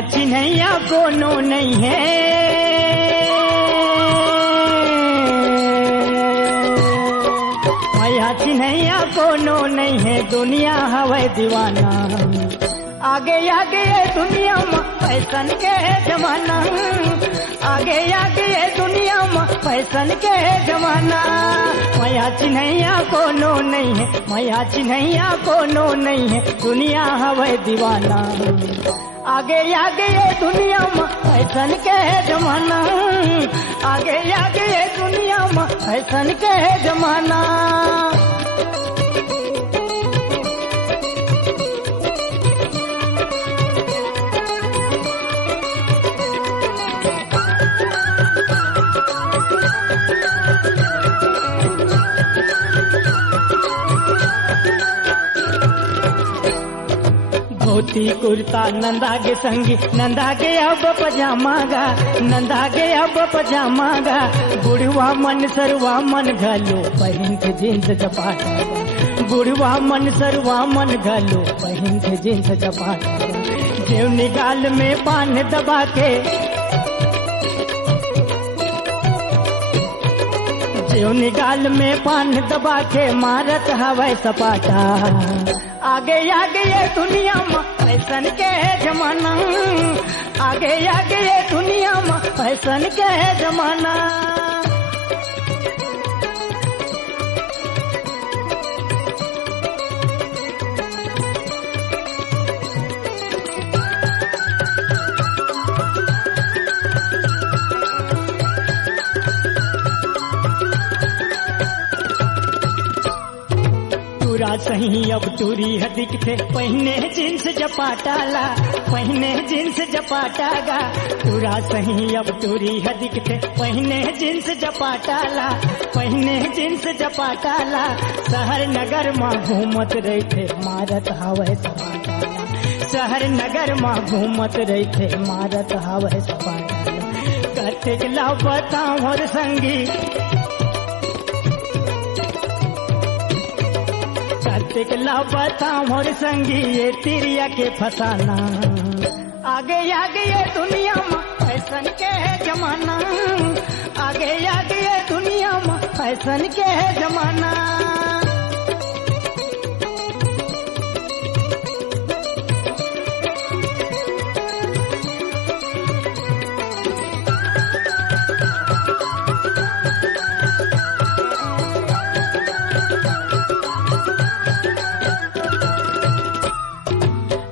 मैया चिन्हैया कोनो नहीं है, मैया चिन्हैया कोनो नहीं है, दुनिया हवे दीवाना। आगे आगे ये दुनिया में फैशन के जमाना, आगे आगे ये दुनिया में फैशन के जमाना। मैया चिन्हैया कोनो नहीं है, मैया चिन्हैया कोनो नहीं है, दुनिया हवे दीवाना। आगे आगे ये दुनिया में फैशन के जमाना, आगे आगे ये दुनिया में फैशन के जमाना। धोती कुर्ता नंदा के संगी, नंदा के अब पजामा गा, नंदा के अब पजामा गा। बुढ़वा मन सरवा मन घलो पहन के जींस जपाटा, बुढ़वा मन सरवा मन घलो पहन के जींस जपाटा। जेव निगाल में पान दबा के, जेव निगाल में पान दबा के मारत हवाई सपाटा। आगे आगे ये दुनिया में फैशन के जमाना, आगे आगे ये दुनिया में फैशन के जमाना। पूरा सही अब टूरी है दिखते, पहने जींस जपाटाला, पहने जींस जपाटागा। पूरा सही अब टूरी है दिखते, पहने जींस जपाटाला, पहने जींस जपाटाला। शहर नगर माँ घूमत रही थे मारत हवे सपाटाला, शहर नगर माँ घूमत रही थे मारत हवे सपाटाला। करते गिला बताऊं और संगी, करते ला बताऊं और संगी, ये तिरिया के फसाना। आगे आगे ये दुनिया में फैशन के जमाना, आगे आगे ये दुनिया में फैशन के जमाना।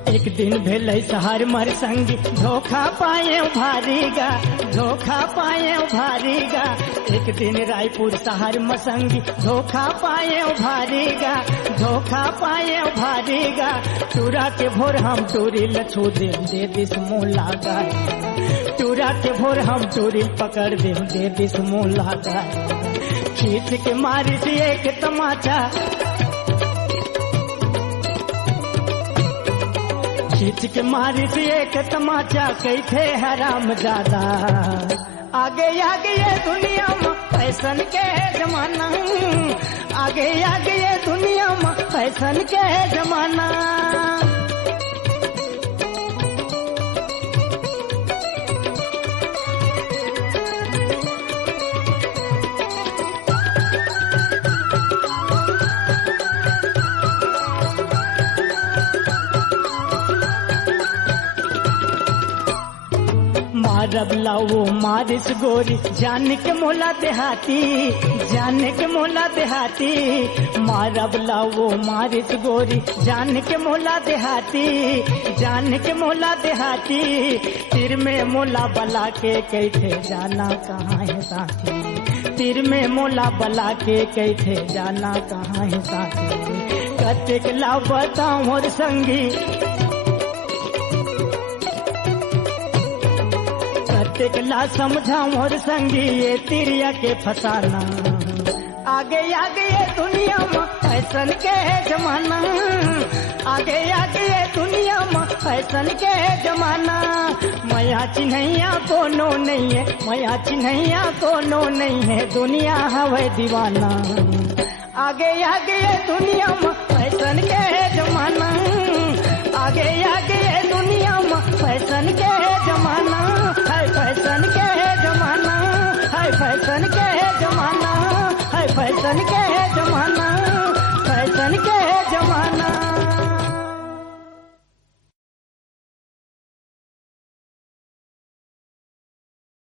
एक दिन भेल शहर मर संगी, धोखा पाए भारीगा, धोखा पाए भारीगा। एक दिन रायपुर शहर में संगी, धोखा पाए भारीगा, धोखा पाए भारीगा। टूरा के भोर हम टूरी लछू दे दिस मुँह लागा, टूरा के भोर हम टूरी पकड़ दे दिस मुँह लागा। खींच के मारी से एक तमाचा, खींच के मारी से एक तमाचा, कैथे हराम ज्यादा। आगे आगे ये दुनिया में फैशन के जमाना, आगे आगे ये दुनिया में फैशन के जमाना। मारब लाओ मारिस गोरी, जान के मोला देहाती, जान के मोला देहाती। मारब लाओ मारिस गोरी, जान के मोला देहाती, जान के मोला देहाती। तीर में मोला बला के कैथे जाना कहाँ है साथी, तीर में मोला बला के कैथे जाना कहाँ है साथी। कतेक लाओ बताऊं और संगी, ला समझाऊं और संगी, ये तिरिया के फसाना। आगे आगे ये दुनिया में फैशन के जमाना, आगे आगे ये दुनिया में फैशन के जमाना। मैया चिन्हैया कोनो नहीं है, मैया चिन्हैया कोनो नहीं है, दुनिया हवे दीवाना। आगे आगे ये दुनिया में फैशन के जमाना, आगे आगे ये दुनिया में फैशन के फैशन के जमाना है, फैशन के जमाना, फैशन के